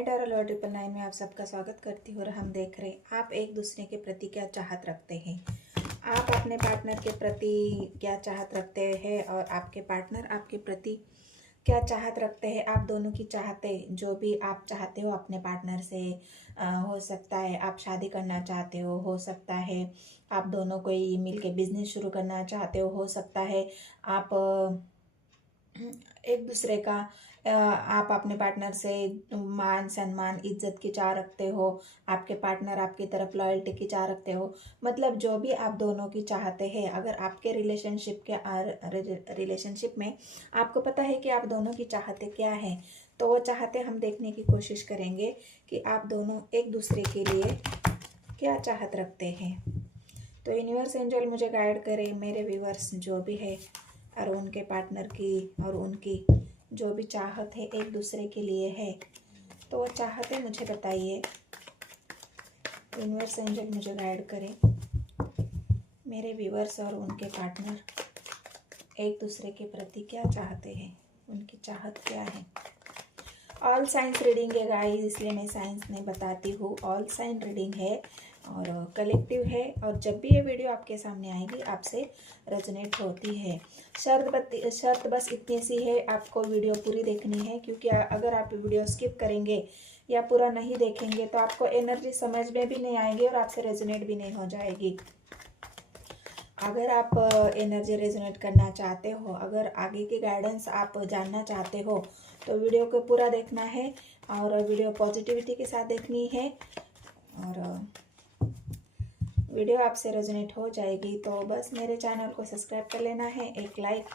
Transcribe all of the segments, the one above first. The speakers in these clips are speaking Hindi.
मैं टारा 999 में आप सबका स्वागत करती हूँ और हम देख रहे हैं आप एक दूसरे के प्रति क्या चाहत रखते हैं। आप अपने पार्टनर के प्रति क्या चाहत रखते हैं और आपके पार्टनर आपके प्रति क्या चाहत रखते हैं। आप दोनों की चाहते जो भी आप चाहते हो अपने पार्टनर से हो सकता है आप शादी करना चाहते हो सकता है आप दोनों कोई मिलके बिजनेस शुरू करना चाहते हो सकता है आप एक दूसरे का आप अपने पार्टनर से मान सम्मान इज्जत की चाह रखते हो। आपके पार्टनर आपकी तरफ लॉयल्टी की चाह रखते हो। मतलब जो भी आप दोनों की चाहते हैं, अगर आपके रिलेशनशिप में आपको पता है कि आप दोनों की चाहते क्या है, तो वो चाहते हम देखने की कोशिश करेंगे कि आप दोनों एक दूसरे के लिए क्या चाहत रखते हैं। तो यूनिवर्स एंजल मुझे गाइड करे, मेरे व्यूवर्स जो भी है और उनके पार्टनर की और उनकी जो भी चाहत है एक दूसरे के लिए है, तो वो चाहते मुझे बताइए। यूनिवर्स एंजल मुझे गाइड करें, मेरे व्यूवर्स और उनके पार्टनर एक दूसरे के प्रति क्या चाहते हैं, उनकी चाहत क्या है। ऑल साइंस रीडिंग है गाइस, इसलिए मैं साइंस नहीं बताती हूँ। ऑल साइन रीडिंग है और कलेक्टिव है, और जब भी ये वीडियो आपके सामने आएगी आपसे रेजोनेट होती है। शर्त बस इतनी सी है, आपको वीडियो पूरी देखनी है, क्योंकि अगर आप वीडियो स्किप करेंगे या पूरा नहीं देखेंगे तो आपको एनर्जी समझ में भी नहीं आएगी और आपसे रेजोनेट भी नहीं हो जाएगी। अगर आप एनर्जी रेजोनेट करना चाहते हो, अगर आगे की गाइडेंस आप जानना चाहते हो, तो वीडियो को पूरा देखना है और वीडियो पॉजिटिविटी के साथ देखनी है। और वीडियो आपसे रेजोनेट हो जाएगी तो बस मेरे चैनल को सब्सक्राइब कर लेना है, एक लाइक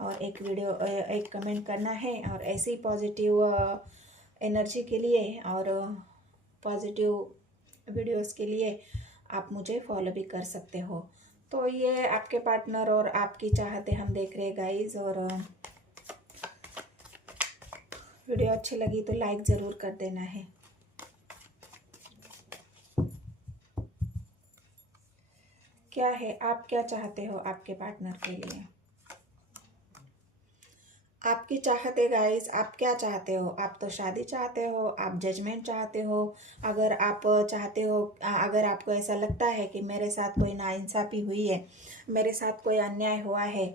और एक कमेंट करना है। और ऐसे ही पॉजिटिव एनर्जी के लिए और पॉजिटिव वीडियोस के लिए आप मुझे फॉलो भी कर सकते हो। तो ये आपके पार्टनर और आपकी चाहते हम देख रहे गाइस, और वीडियो अच्छी लगी तो लाइक ज़रूर कर देना है। क्या है, आप क्या चाहते हो आपके पार्टनर के लिए, आपकी चाहते गाइस, आप क्या चाहते हो। आप तो शादी चाहते हो, आप जजमेंट चाहते हो। अगर आप चाहते हो, अगर आपको ऐसा लगता है कि मेरे साथ कोई नाइंसाफ़ी हुई है, मेरे साथ कोई अन्याय हुआ है,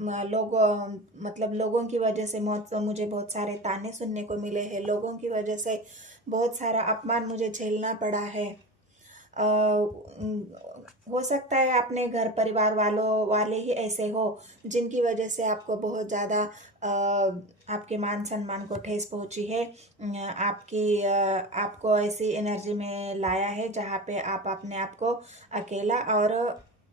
मतलब लोगों की वजह से मुझे बहुत सारे ताने सुनने को मिले हैं, लोगों की वजह से बहुत सारा अपमान मुझे झेलना पड़ा है। हो सकता है अपने घर परिवार वाले ही ऐसे हो जिनकी वजह से आपको बहुत ज़्यादा आपके मान सम्मान को ठेस पहुंची है। आपको ऐसी एनर्जी में लाया है जहाँ पे आप अपने आप को अकेला और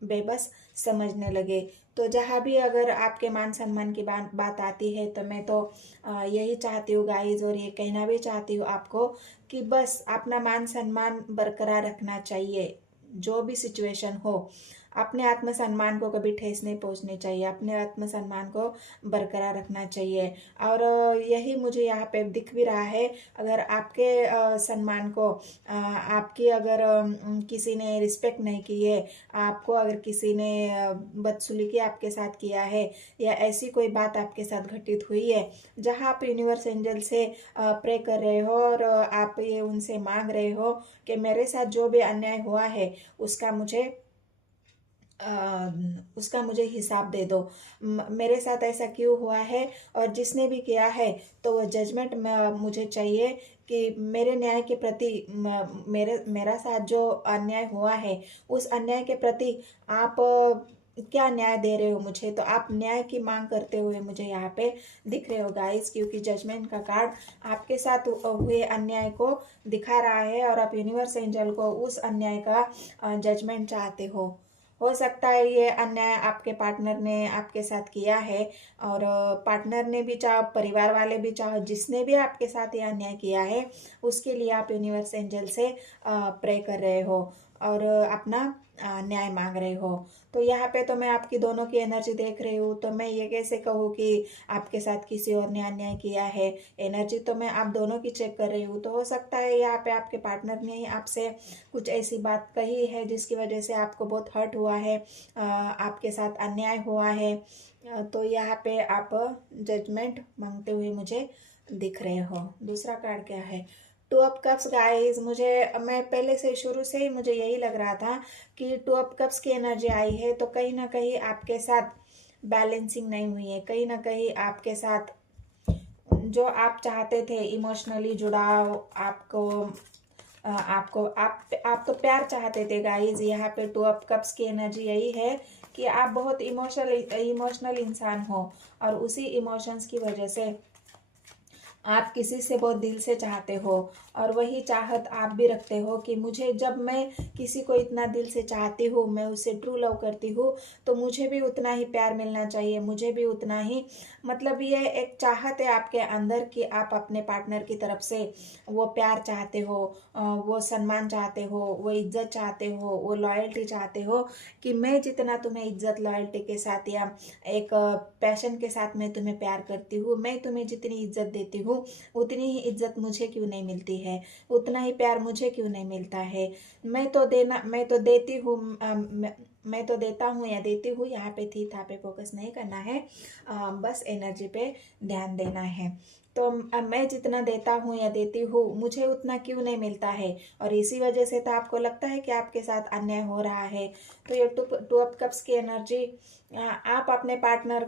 बेबस समझने लगे। तो जहाँ भी अगर आपके मान सम्मान की बात आती है, तो मैं तो यही चाहती हूँ गाइज, और ये कहना भी चाहती हूँ आपको कि बस अपना मान सम्मान बरकरार रखना चाहिए। जो भी सिचुएशन हो, अपने आत्मसम्मान को कभी ठेस नहीं पहुंचनी चाहिए, अपने आत्मसम्मान को बरकरार रखना चाहिए। और यही मुझे यहाँ पे दिख भी रहा है। अगर आपके सम्मान को आपकी अगर किसी ने रिस्पेक्ट नहीं की है, आपको अगर किसी ने बदसलूकी आपके साथ किया है, या ऐसी कोई बात आपके साथ घटित हुई है जहाँ आप यूनिवर्स एंजल से प्रे कर रहे हो और आप ये उनसे मांग रहे हो कि मेरे साथ जो भी अन्याय हुआ है उसका मुझे हिसाब दे दो। मेरे साथ ऐसा क्यों हुआ है, और जिसने भी किया है तो वो जजमेंट मुझे चाहिए कि मेरे न्याय के प्रति मेरा साथ जो अन्याय हुआ है उस अन्याय के प्रति आप क्या न्याय दे रहे हो मुझे। तो आप न्याय की मांग करते हुए मुझे यहाँ पे दिख रहे हो गाइस, क्योंकि जजमेंट का कार्ड आपके साथ हुए अन्याय को दिखा रहा है और आप यूनिवर्स एंजल को उस अन्याय का जजमेंट चाहते हो सकता है ये अन्याय आपके पार्टनर ने आपके साथ किया है, और पार्टनर ने भी चाहे परिवार वाले भी चाहे जिसने भी आपके साथ ये अन्याय किया है उसके लिए आप यूनिवर्स एंजल से प्रे कर रहे हो और अपना न्याय मांग रहे हो। तो यहाँ पे तो मैं आपकी दोनों की एनर्जी देख रही हूँ, तो मैं ये कैसे कहूँ कि आपके साथ किसी और ने अन्याय किया है। एनर्जी तो मैं आप दोनों की चेक कर रही हूँ। तो हो सकता है यहाँ पे आपके पार्टनर ने ही आपसे कुछ ऐसी बात कही है जिसकी वजह से आपको बहुत हर्ट हुआ है, आपके साथ अन्याय हुआ है। तो यहाँ पे आप जजमेंट मांगते हुए मुझे दिख रहे हो। दूसरा कार्ड क्या है? टू ऑफ कप्स गाइस, मैं पहले से शुरू से ही मुझे यही लग रहा था कि टू ऑफ कप्स की एनर्जी आई है, तो कहीं ना कहीं आपके साथ बैलेंसिंग नहीं हुई है। कहीं ना कहीं आपके साथ जो आप चाहते थे इमोशनली जुड़ाव, आप तो प्यार चाहते थे गाइज। यहाँ पे टू ऑफ कप्स की एनर्जी यही है कि आप बहुत इमोशनल इंसान हो, और उसी इमोशंस की वजह से आप किसी से बहुत दिल से चाहते हो, और वही चाहत आप भी रखते हो कि मुझे, जब मैं किसी को इतना दिल से चाहती हूँ, मैं उससे ट्रू लव करती हूँ, तो मुझे भी उतना ही प्यार मिलना चाहिए, मुझे भी उतना ही, मतलब ये एक चाहत है आपके अंदर कि आप अपने पार्टनर की तरफ से वो प्यार चाहते हो, वो सम्मान चाहते हो, वो इज्जत चाहते हो, वो लॉयल्टी चाहते हो, कि मैं जितना तुम्हें इज्जत लॉयल्टी के साथ या एक पैशन के साथ मैं तुम्हें प्यार करती हूँ, मैं तुम्हें जितनी इज्जत देती हूँ उतनी ही इज्जत मुझे क्यों नहीं मिलती है, उतना ही प्यार मुझे क्यों नहीं मिलता है। मैं तो देती हूँ, मैं तो देता हूँ या देती हूँ। यहाँ पे थी था पे फोकस नहीं करना है, बस एनर्जी पे ध्यान देना है। तो मैं जितना देता हूँ या देती हूँ, मुझे उतना क्यों नहीं मिलता है, और इसी वजह से तो आपको लगता है कि आपके साथ अन्याय हो रहा है। तो ये टू ऑफ कप्स की एनर्जी, आप अपने पार्टनर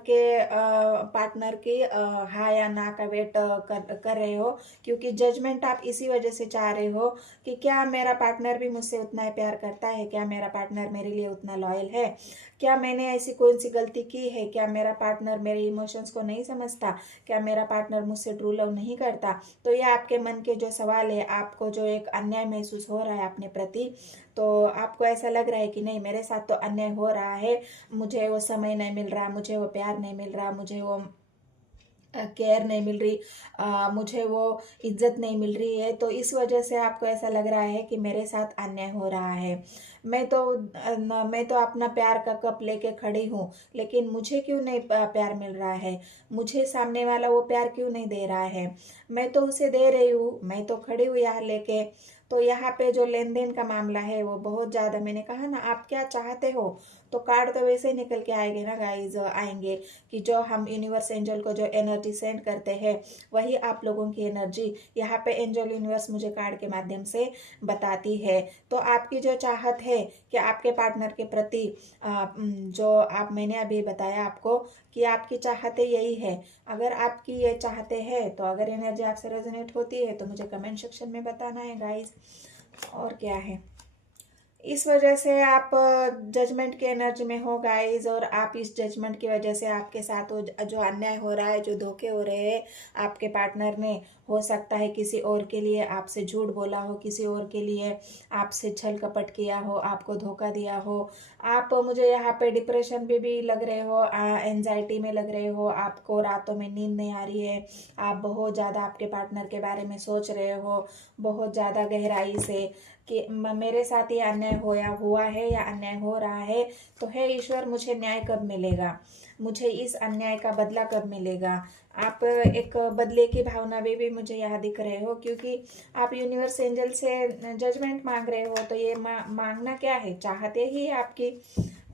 की हाँ या ना का वेट कर रहे हो, क्योंकि जजमेंट आप इसी वजह से चाह रहे हो कि क्या मेरा पार्टनर भी मुझसे उतना ही प्यार करता है, क्या मेरा पार्टनर मेरे लिए उतना लॉयल है, क्या मैंने ऐसी कौन सी गलती की है, क्या मेरा पार्टनर मेरे इमोशंस को नहीं समझता, क्या मेरा पार्टनर मुझसे ट्रू लव नहीं करता। तो ये आपके मन के जो सवाल है, आपको जो एक अन्याय महसूस हो रहा है अपने प्रति, तो आपको ऐसा लग रहा है कि नहीं, मेरे साथ तो अन्याय हो रहा है, मुझे वो समय नहीं मिल रहा, मुझे वो प्यार नहीं मिल रहा, मुझे वो केयर नहीं मिल रही, मुझे वो इज्जत नहीं मिल रही है। तो इस वजह से आपको ऐसा लग रहा है कि मेरे साथ अन्याय हो रहा है। मैं तो अपना प्यार का कप लेके खड़ी हूँ, लेकिन मुझे क्यों नहीं प्यार मिल रहा है, मुझे सामने वाला वो प्यार क्यों नहीं दे रहा है। मैं तो उसे दे रही हूँ, मैं तो खड़ी हूँ यहाँ लेके। तो यहाँ पे जो लेन देन का मामला है वो बहुत ज़्यादा, मैंने कहा ना आप क्या चाहते हो, तो कार्ड तो वैसे ही निकल के आएंगे ना गाइज, आएंगे कि जो हम यूनिवर्स एंजल को जो एनर्जी सेंड करते हैं वही आप लोगों की एनर्जी यहाँ पे एंजल यूनिवर्स मुझे कार्ड के माध्यम से बताती है। तो आपकी जो चाहत है कि आपके पार्टनर के प्रति, जो आप मैंने अभी बताया आपको कि आपकी चाहतें यही है। अगर आपकी ये चाहते हैं, तो अगर एनर्जी आपसे रेजोनेट होती है तो मुझे कमेंट सेक्शन में बताना है गाइज। और क्या है, इस वजह से आप जजमेंट के एनर्जी में हो गाइज, और आप इस जजमेंट की वजह से आपके साथ जो अन्याय हो रहा है, जो धोखे हो रहे हैं आपके पार्टनर ने, हो सकता है किसी और के लिए आपसे झूठ बोला हो, किसी और के लिए आपसे छल कपट किया हो, आपको धोखा दिया हो। आप मुझे यहाँ पे डिप्रेशन पे भी लग रहे हो, एंजाइटी में लग रहे हो, आपको रातों में नींद नहीं आ रही है, आप बहुत ज़्यादा आपके पार्टनर के बारे में सोच रहे हो, बहुत ज़्यादा गहराई से, कि मेरे साथ ये अन्याय हुआ है या अन्याय हो रहा है, तो हे ईश्वर मुझे न्याय कब मिलेगा, मुझे इस अन्याय का बदला कब मिलेगा। आप एक बदले की भावना में भी मुझे यहाँ दिख रहे हो, क्योंकि आप यूनिवर्स एंजल से जजमेंट मांग रहे हो। तो ये मांगना क्या है, चाहते ही आपकी,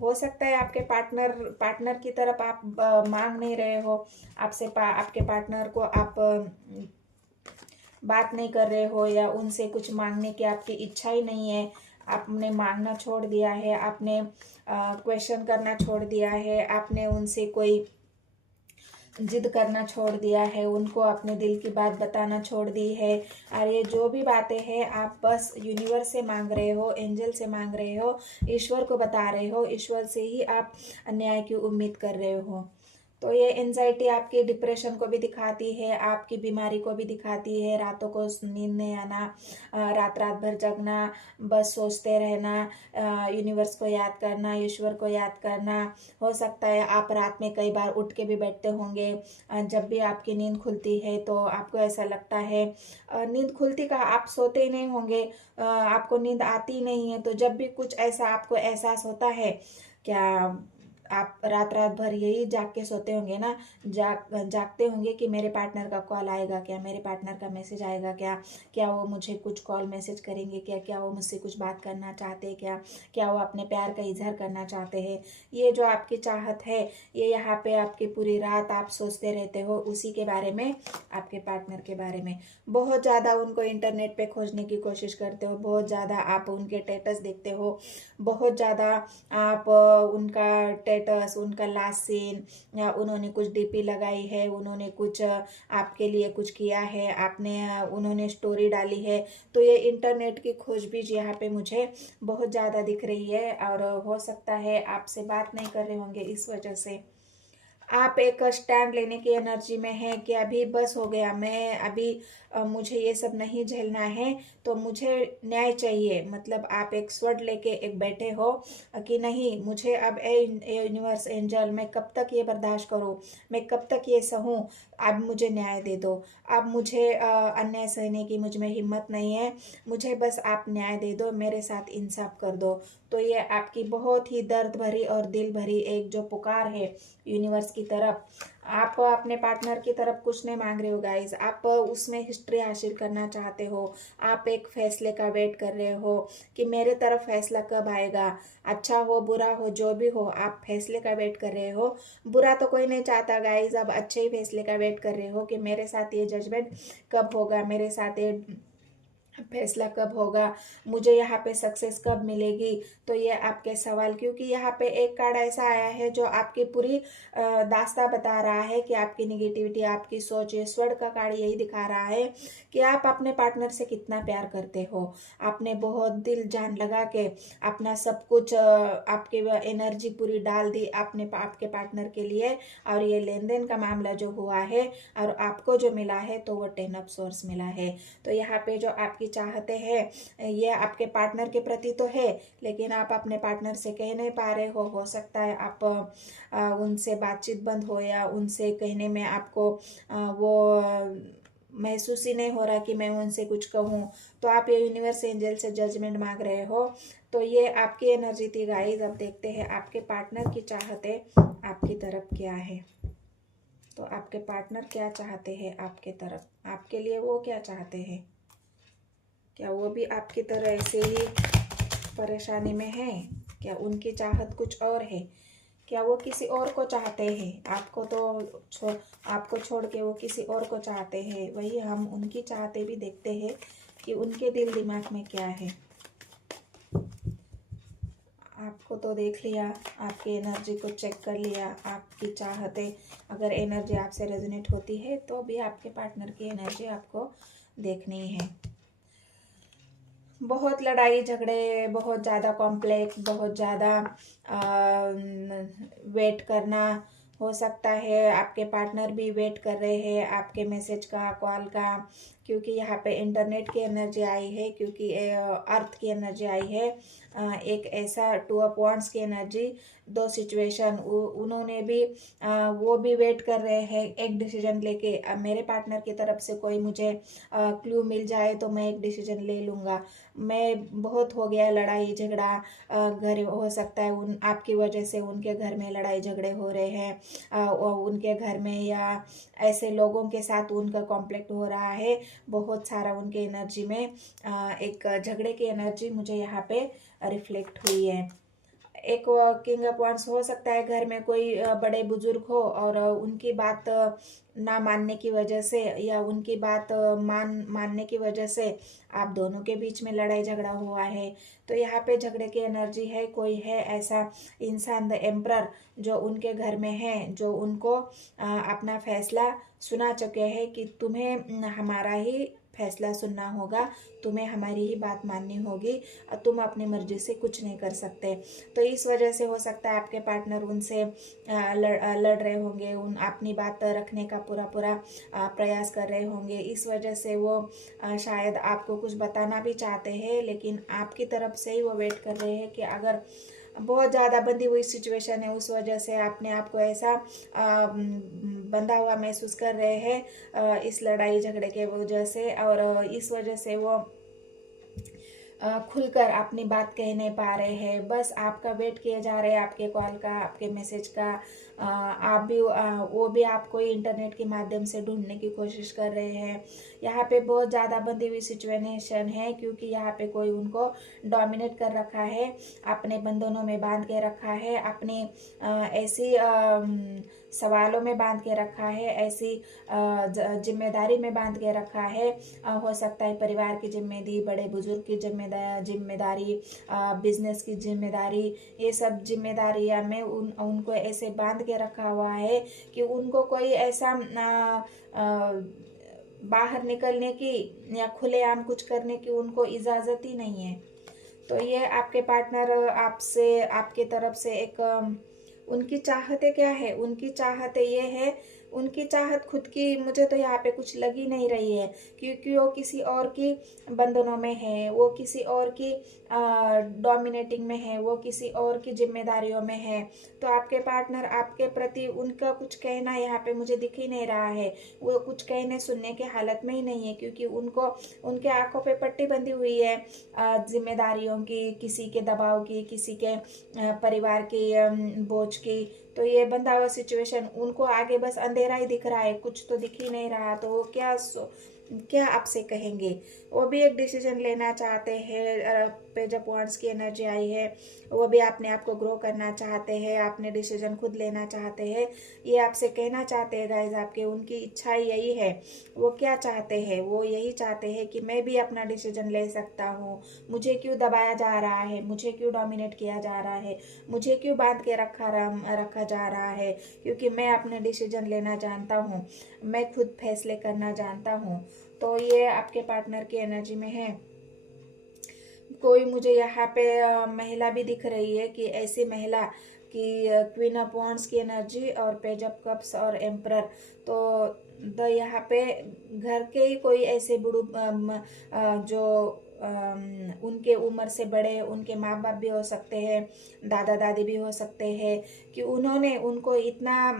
हो सकता है आपके पार्टनर की तरफ आप मांग नहीं रहे हो, आपके पार्टनर को आप बात नहीं कर रहे हो, या उनसे कुछ मांगने की आपकी इच्छा ही नहीं है, आपने मांगना छोड़ दिया है, आपने क्वेश्चन करना छोड़ दिया है, आपने उनसे कोई जिद करना छोड़ दिया है, उनको अपने दिल की बात बताना छोड़ दी है। और ये जो भी बातें हैं आप बस यूनिवर्स से मांग रहे हो, एंजल से मांग रहे हो, ईश्वर को बता रहे हो, ईश्वर से ही आप न्याय की उम्मीद कर रहे हो। तो ये एंजाइटी आपकी डिप्रेशन को भी दिखाती है, आपकी बीमारी को भी दिखाती है, रातों को नींद नहीं आना, रात रात भर जगना, बस सोचते रहना, यूनिवर्स को याद करना, ईश्वर को याद करना। हो सकता है आप रात में कई बार उठ के भी बैठते होंगे, जब भी आपकी नींद खुलती है तो आपको ऐसा लगता है, नींद खुलती का आप सोते ही नहीं होंगे, आपको नींद आती ही नहीं है, तो जब भी कुछ ऐसा आपको एहसास होता है, क्या आप रात रात भर यही जाग के सोते होंगे ना, जागते होंगे कि मेरे पार्टनर का कॉल आएगा क्या, मेरे पार्टनर का मैसेज आएगा क्या, क्या वो मुझे कुछ कॉल मैसेज करेंगे क्या, क्या वो मुझसे कुछ बात करना चाहते हैं क्या, क्या वो अपने प्यार का इजहार करना चाहते हैं। ये जो आपकी चाहत है, ये यहाँ पे आपकी पूरी रात आप सोचते रहते हो उसी के बारे में, आपके पार्टनर के बारे में। बहुत ज़्यादा उनको इंटरनेट पे खोजने की कोशिश करते हो, बहुत ज़्यादा आप उनके स्टेटस देखते हो, बहुत ज़्यादा आप उनका स्टेटस, उनका लास्ट सीन, या उन्होंने कुछ डीपी लगाई है, उन्होंने कुछ आपके लिए कुछ किया है, आपने उन्होंने स्टोरी डाली है, तो ये इंटरनेट की खोजबीन यहाँ पे मुझे बहुत ज़्यादा दिख रही है। और हो सकता है आपसे बात नहीं कर रहे होंगे इस वजह से। आप एक स्टैंड लेने की एनर्जी में है कि अभी बस हो गया, मैं अभी मुझे ये सब नहीं झेलना है, तो मुझे न्याय चाहिए। मतलब आप एक स्वर्ड लेके एक बैठे हो कि नहीं, मुझे अब ए यूनिवर्स एंजल, मैं कब तक ये बर्दाश्त करूँ, मैं कब तक ये सहूँ, अब मुझे न्याय दे दो। अब मुझे अन्याय सहने की मुझ में हिम्मत नहीं है, मुझे बस आप न्याय दे दो, मेरे साथ इंसाफ कर दो। तो ये आपकी बहुत ही दर्द भरी और दिल भरी एक जो पुकार है यूनिवर्स की तरफ। आप अपने पार्टनर की तरफ कुछ नहीं मांग रहे हो गाइस, आप उसमें हिस्ट्री हासिल करना चाहते हो। आप एक फैसले का वेट कर रहे हो कि मेरे तरफ फैसला कब आएगा, अच्छा हो बुरा हो जो भी हो, आप फैसले का वेट कर रहे हो। बुरा तो कोई नहीं चाहता गाइस, अब अच्छे ही फैसले का वेट कर रहे हो कि मेरे साथ ये जजमेंट कब होगा, मेरे साथ ये फैसला कब होगा, मुझे यहाँ पे सक्सेस कब मिलेगी। तो ये आपके सवाल, क्योंकि यहाँ पे एक कार्ड ऐसा आया है जो आपकी पूरी दास्ता बता रहा है कि आपकी निगेटिविटी, आपकी सोच, ये स्वर्ण का कार्ड यही दिखा रहा है कि आप अपने पार्टनर से कितना प्यार करते हो। आपने बहुत दिल जान लगा के अपना सब कुछ, आपके एनर्जी पूरी डाल दी आपने आपके पार्टनर के लिए। और ये लेन देन का मामला जो हुआ है और आपको जो मिला है, तो वो 10 ऑफ सोर्स मिला है। तो यहाँ पे जो आपकी चाहते हैं ये आपके पार्टनर के प्रति तो है, लेकिन आप अपने पार्टनर से कह नहीं पा रहे हो सकता है आप उनसे बातचीत बंद हो, या उनसे कहने में आपको वो महसूस ही नहीं हो रहा कि मैं उनसे कुछ कहूँ। तो आप ये यूनिवर्स एंजल से जजमेंट मांग रहे हो। तो ये आपकी एनर्जी थी गाइस। अब देखते हैं आपके पार्टनर की चाहते आपकी तरफ क्या है। तो आपके पार्टनर क्या चाहते हैं आपके तरफ, आपके लिए वो क्या चाहते हैं। क्या वो भी आपकी तरह ऐसे ही परेशानी में है, क्या उनकी चाहत कुछ और है, क्या वो किसी और को चाहते हैं, आपको तो आपको छोड़ के वो किसी और को चाहते हैं। वही हम उनकी चाहते भी देखते हैं कि उनके दिल दिमाग में क्या है। आपको तो देख लिया, आपकी एनर्जी को चेक कर लिया, आपकी चाहते अगर एनर्जी आपसे रेजोनेट होती है तो भी आपके पार्टनर की एनर्जी आपको देखनी है। बहुत लड़ाई झगड़े, बहुत ज़्यादा कॉम्प्लेक्स, बहुत ज़्यादा वेट करना, हो सकता है आपके पार्टनर भी वेट कर रहे हैं आपके मैसेज का, कॉल का, क्योंकि यहाँ पे इंटरनेट की एनर्जी आई है, क्योंकि अर्थ की एनर्जी आई है। एक ऐसा 2 ऑफ वांड्स की एनर्जी, दो सिचुएशन, उन्होंने भी वो भी वेट कर रहे हैं एक डिसीजन लेके। मेरे पार्टनर की तरफ से कोई मुझे क्लू मिल जाए तो मैं एक डिसीजन ले लूँगा। मैं बहुत हो गया लड़ाई झगड़ा, घर हो सकता है उन आपकी वजह से उनके घर में लड़ाई झगड़े हो रहे हैं, उनके घर में या ऐसे लोगों के साथ उनका कॉन्फ्लिक्ट हो रहा है। बहुत सारा उनके एनर्जी में एक झगड़े की एनर्जी मुझे यहाँ पे रिफ्लेक्ट हुई है। एक किंग ऑफ वांड्स, हो सकता है घर में कोई बड़े बुजुर्ग हो और उनकी बात ना मानने की वजह से, या उनकी बात मानने की वजह से आप दोनों के बीच में लड़ाई झगड़ा हुआ है। तो यहाँ पे झगड़े की एनर्जी है, कोई है ऐसा इंसान द एम्परर जो उनके घर में है, जो उनको अपना फैसला सुना चुके हैं कि तुम्हें हमारा ही फैसला सुनना होगा, तुम्हें हमारी ही बात माननी होगी, तुम अपनी मर्जी से कुछ नहीं कर सकते। तो इस वजह से हो सकता है आपके पार्टनर उनसे लड़ रहे होंगे, अपनी बात रखने का पूरा पूरा प्रयास कर रहे होंगे। इस वजह से वो शायद आपको कुछ बताना भी चाहते हैं, लेकिन आपकी तरफ से ही वो वेट कर रहे हैं कि अगर बहुत ज़्यादा बंधी हुई सिचुएशन है, उस वजह से आपने आपको ऐसा बंधा हुआ महसूस कर रहे हैं इस लड़ाई झगड़े के वजह से। और इस वजह से वो खुलकर अपनी बात कह नहीं पा रहे हैं, बस आपका वेट किए जा रहे हैं, आपके कॉल का, आपके मैसेज का। आप भी वो भी आपको ही इंटरनेट के माध्यम से ढूंढने की कोशिश कर रहे हैं। यहाँ पे बहुत ज़्यादा बंधी हुई सिचुएशन है, क्योंकि यहाँ पे कोई उनको डोमिनेट कर रखा है, अपने बंधनों में बांध के रखा है, अपने ऐसी सवालों में बांध के रखा है, ऐसी जिम्मेदारी में बांध के रखा है। हो सकता है परिवार की जिम्मेदारी, बड़े बुजुर्ग की जिम्मेदारी, बिजनेस की जिम्मेदारी, ये सब जिम्मेदारियां में उनको ऐसे बांध के रखा हुआ है कि उनको कोई ऐसा बाहर निकलने की या खुलेआम कुछ करने की उनको इजाज़त ही नहीं है। तो ये आपके पार्टनर आपसे, आपके तरफ से एक उनकी चाहते क्या है, उनकी चाहते ये है, उनकी चाहत खुद की मुझे तो यहाँ पे कुछ लग ही नहीं रही है, क्योंकि वो किसी और की बंधनों में है, वो किसी और की डोमिनेटिंग में है, वो किसी और की जिम्मेदारियों में है। तो आपके पार्टनर आपके प्रति उनका कुछ कहना यहाँ पे मुझे दिख ही नहीं रहा है। वो कुछ कहने सुनने की हालत में ही नहीं है, क्योंकि उनको उनके आंखों पे पट्टी बंधी हुई है जिम्मेदारियों की, किसी के दबाव की, किसी के परिवार की बोझ की। तो ये बंधा हुआ सिचुएशन उनको आगे बस अंधेरा ही दिख रहा है, कुछ तो दिख ही नहीं रहा। तो वो क्या आपसे कहेंगे? वो भी एक डिसीजन लेना चाहते हैं, पेज ऑफ वांड्स की एनर्जी आई है। वो भी अपने आप को ग्रो करना चाहते हैं, अपने डिसीजन खुद लेना चाहते हैं। ये आपसे कहना चाहते हैं गाइज, आपके उनकी इच्छा यही है। वो क्या चाहते हैं? वो यही चाहते हैं कि मैं भी अपना डिसीजन ले सकता हूँ, मुझे क्यों दबाया जा रहा है, मुझे क्यों डोमिनेट किया जा रहा है, मुझे क्यों बांध के रखा जा रहा है, क्योंकि मैं अपने डिसीजन लेना जानता हूँ, मैं खुद फैसले करना जानता हूँ। तो ये आपके पार्टनर की एनर्जी में है। कोई मुझे यहाँ पे महिला भी दिख रही है, कि ऐसी महिला कि क्वीन ऑफ वांड्स की एनर्जी और पेज ऑफ कप्स और एम्परर। तो यहाँ पे घर के ही कोई ऐसे जो उनके उम्र से बड़े, उनके माँ बाप भी हो सकते हैं, दादा दादी भी हो सकते हैं, कि उन्होंने उनको इतना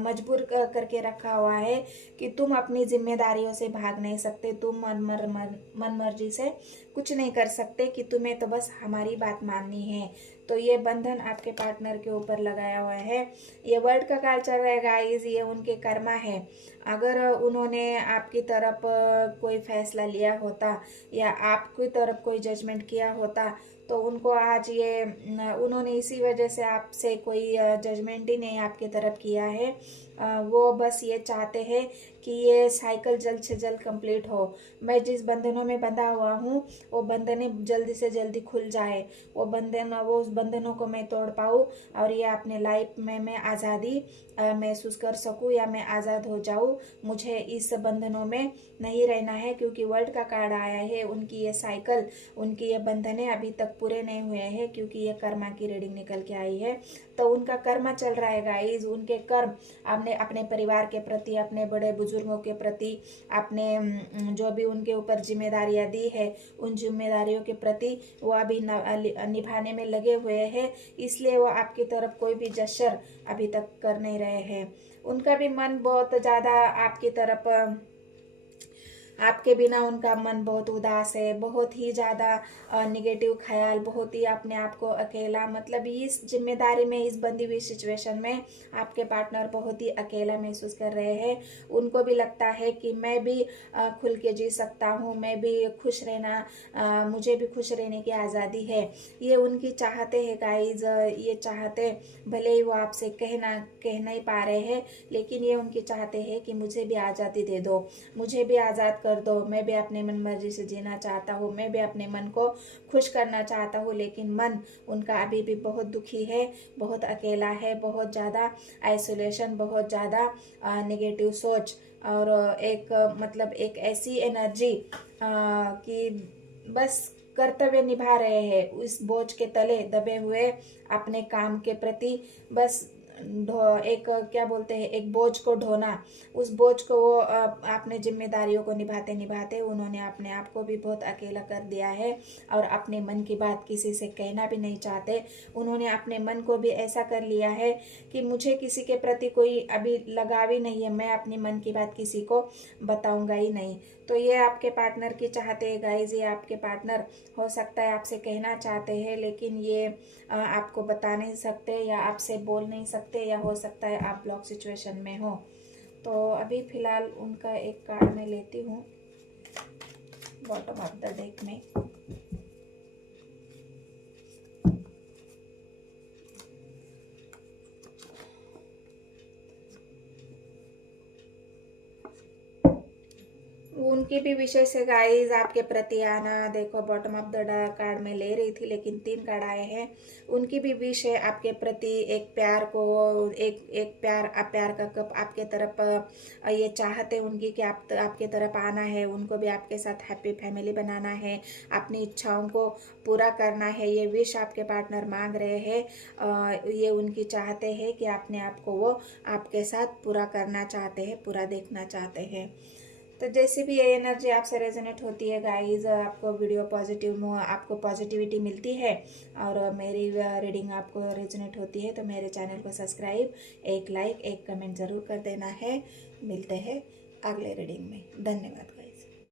मजबूर करके रखा हुआ है कि तुम अपनी जिम्मेदारियों से भाग नहीं सकते, तुम मन मर्जी से कुछ नहीं कर सकते, कि तुम्हें तो बस हमारी बात माननी है। तो ये बंधन आपके पार्टनर के ऊपर लगाया हुआ है। ये वर्ल्ड का काल चल रहा है गाइस, ये उनके कर्मा है। अगर उन्होंने आपकी तरफ कोई फैसला लिया होता या आपकी तरफ कोई जजमेंट किया होता, तो उनको आज ये उन्होंने इसी वजह से आपसे कोई जजमेंट ही नहीं आपकी तरफ किया है। वो बस ये चाहते हैं कि ये साइकिल जल्द से जल्द कंप्लीट हो। मैं जिस बंधनों में बंधा हुआ हूँ, वो बंधनें जल्दी से जल्दी खुल जाए, वो उस बंधनों को मैं तोड़ पाऊँ, और ये अपने लाइफ में मैं आज़ादी महसूस कर सकूँ, या मैं आज़ाद हो जाऊँ। मुझे इस बंधनों में नहीं रहना है, क्योंकि वर्ल्ड का कार्ड आया है। उनकी ये साइकिल, उनकी ये बंधनें अभी तक पूरे नहीं हुए हैं, क्योंकि ये कर्मा की रीडिंग निकल के आई है। तो उनका कर्म चल रहा है गाइज, उनके कर्म अपने परिवार के प्रति, अपने बड़े बुजुर्गों के प्रति, अपने जो भी उनके ऊपर जिम्मेदारियां दी है, उन जिम्मेदारियों के प्रति वो अभी निभाने में लगे हुए हैं। इसलिए वो आपकी तरफ कोई भी जस्चर अभी तक कर नहीं रहे हैं। उनका भी मन बहुत ज़्यादा आपकी तरफ, आपके बिना उनका मन बहुत उदास है, बहुत ही ज़्यादा निगेटिव ख्याल, बहुत ही अपने आप को अकेला, मतलब इस जिम्मेदारी में, इस बंधी हुई सिचुएशन में आपके पार्टनर बहुत ही अकेला महसूस कर रहे हैं। उनको भी लगता है कि मैं भी खुल के जी सकता हूँ, मैं भी खुश रहना, मुझे भी खुश रहने की आज़ादी है। ये उनकी चाहते हैं गाइज, ये चाहते, भले ही वो आपसे कह नहीं पा रहे हैं, लेकिन ये उनकी चाहते हैं कि मुझे भी आज़ादी दे दो, मुझे भी आज़ाद कर दो, मैं भी अपने मन मर्जी से जीना चाहता हूँ, मैं भी अपने मन को खुश करना चाहता हूँ। लेकिन मन उनका अभी भी बहुत दुखी है, बहुत अकेला है, बहुत ज़्यादा आइसोलेशन, बहुत ज़्यादा नेगेटिव सोच, और मतलब एक ऐसी एनर्जी कि बस कर्तव्य निभा रहे हैं, उस बोझ के तले दबे हुए अपने काम के प्रति, बस एक क्या बोलते हैं, एक बोझ को ढोना, उस बोझ को वो अपने जिम्मेदारियों को निभाते निभाते उन्होंने अपने आप को भी बहुत अकेला कर दिया है, और अपने मन की बात किसी से कहना भी नहीं चाहते। उन्होंने अपने मन को भी ऐसा कर लिया है कि मुझे किसी के प्रति कोई अभी लगाव ही नहीं है, मैं अपनी मन की बात किसी को बताऊंगा ही नहीं। तो ये आपके पार्टनर की चाहते हैं गाइज, ये आपके पार्टनर हो सकता है आपसे कहना चाहते हैं, लेकिन ये आपको बता नहीं सकते या आपसे बोल नहीं सकते, या हो सकता है आप ब्लॉक सिचुएशन में हो। तो अभी फ़िलहाल उनका एक कार्ड मैं लेती हूँ बॉटम ऑफ द डेक में। उनकी भी विशेष है गाइज आपके प्रति आना। देखो बॉटम ऑफ द कार्ड में ले रही थी, लेकिन 3 कार्ड आए हैं। उनकी भी विश है आपके प्रति एक प्यार को, एक प्यार का कप आपके तरफ, ये चाहते उनकी कि आपके तरफ आना है, उनको भी आपके साथ हैप्पी फैमिली बनाना है, अपनी इच्छाओं को पूरा करना है। ये विश आपके पार्टनर मांग रहे हैं। ये उनकी चाहते हैं कि अपने आप को वो आपके साथ पूरा करना चाहते हैं, पूरा देखना चाहते हैं। तो जैसे भी ये एनर्जी आपसे रेजोनेट होती है गाइज, आपको वीडियो आपको पॉजिटिविटी मिलती है और मेरी रीडिंग आपको रेजोनेट होती है, तो मेरे चैनल को सब्सक्राइब, एक लाइक, एक कमेंट ज़रूर कर देना है। मिलते हैं अगले रीडिंग में। धन्यवाद।